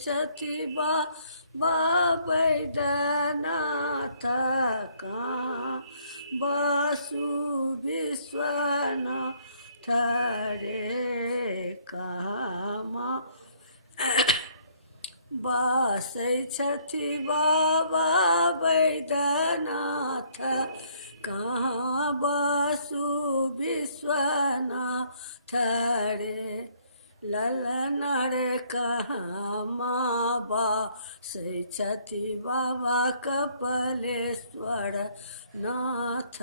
छथि बाबा बैद्यनाथ कहाँ बसु विश्वनाथ रे कहाँ बसै छथि बाबा बैद्यनाथ कहाँ बसु विश्वनाथ रे ललन रे कहाँ बसै छथि बाबा कपिलेश्वर नाथ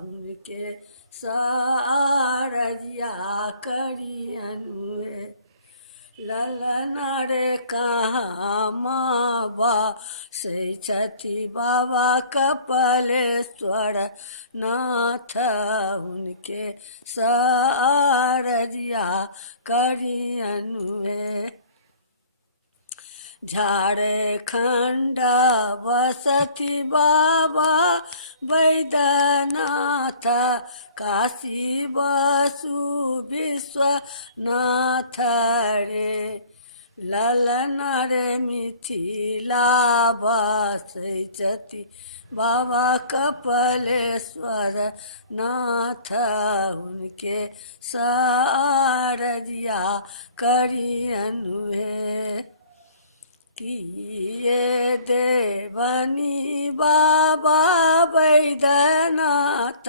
उनके सारजिया करियनुए ललन रे कहाँ बसै छथि बाबा कपिलेश्वर नाथ उनके सारजिया करियनुए झारखंड बसति बाबा बैद्यनाथ काशी बसु विश्वनाथ रे ललन रे मिथिला बसै छथि बाबा कपिलेश्वर नाथ उनके सारजिया करियनुए किए देवनी बाबा बैद्यनाथ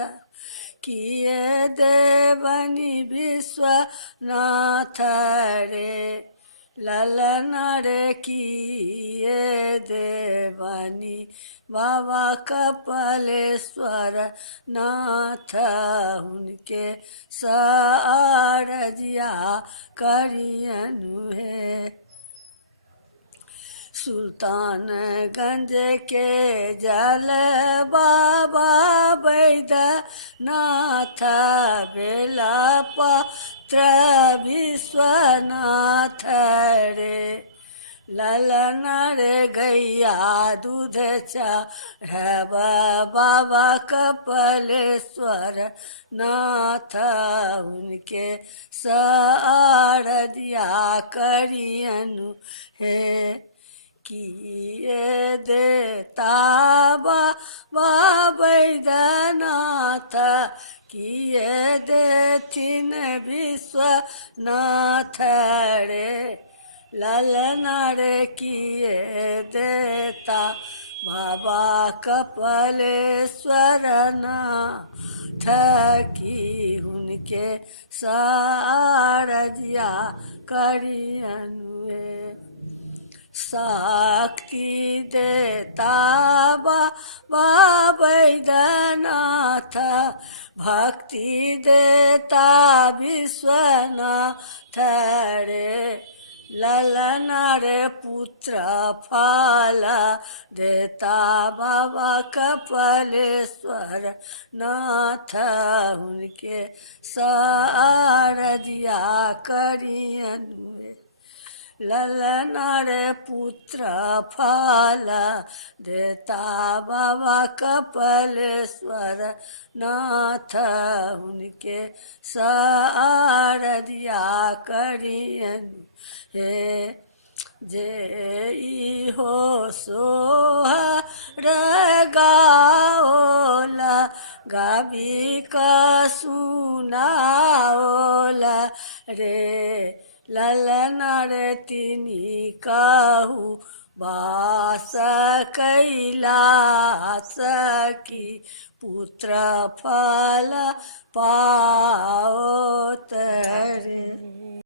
किए देवनी विश्वनाथ रे ललन रे किए देवनी बाबा कपिलेश्वर नाथ उनके सारजिया करियनुहे सुल्तानगंज के जल बाबा बैद्यनाथ बेला पत्र विश्वनाथ रे ललन रे गैया दूध चढ़ब बाबा कपिलेश्वर नाथ उनके सारजिया करियनु हे किए देता बाबा बैद्यनाथ किए देथिन विश्वनाथ रे ललन रे किए देता बाबा कपिलेश्वर नाथ की उनके सारजिया करियनुए शक्ति देता बाबा बैद्यनाथ भक्ति देता विश्वनाथ रे ललन रे पुत्र फल देता बाबा कपिलेश्वर नाथ उनके सारजिया करियनुए ललन रे पुत्र फल देता बाबा कपिलेश्वर नाथ उनके सारजिया करियनु हे जे हो सोहर गाओला गावी का सुनाओला रे ललन रे तिनी कहू वास कैलास की पुत्र फल पाओ